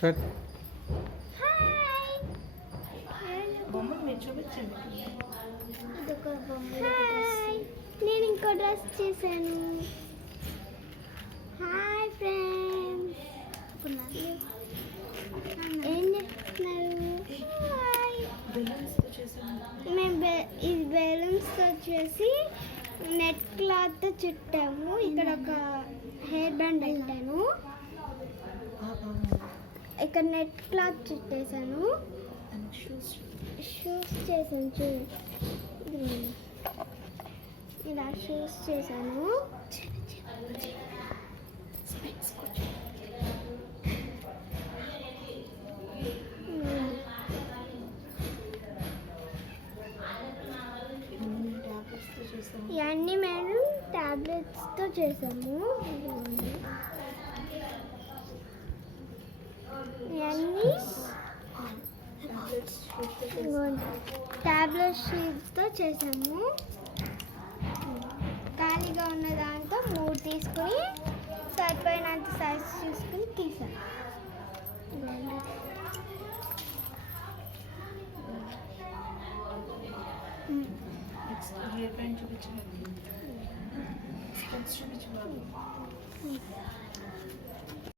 Start. Hi. బొమ్మను మీరు చూపించండి. ఇదొక బొమ్మ. హాయ్. నేను ఇంకో డ్రెస్ చేశాను. Hi friends. ఏం చేస్తున్నారు? హాయ్. బెలూన్స్తో చేసాను. ఈ బెలూన్స్తో వచ్చేసి నెట్ క్లాత్ చుట్టాము. ఇక్కడ ఒక హెయిర్ బ్యాండ్ పెట్టాను. ఇక్కడ నెట్ క్లాత్ చుట్టేసాను. షూస్ చేశాను. ఇలా షూస్ చేశాను. ఇవన్నీ మేము టాబ్లెట్స్తో చేసాము. ఇవన్నీ టాబ్లెట్ షీట్స్తో చేసాము. ఖాళీగా ఉన్న దాంతో 3 తీసుకుని సరిపోయినంత సైజ్ చూసుకుని తీసాను. హెయిర్ బ్యాండ్ చూపించండి.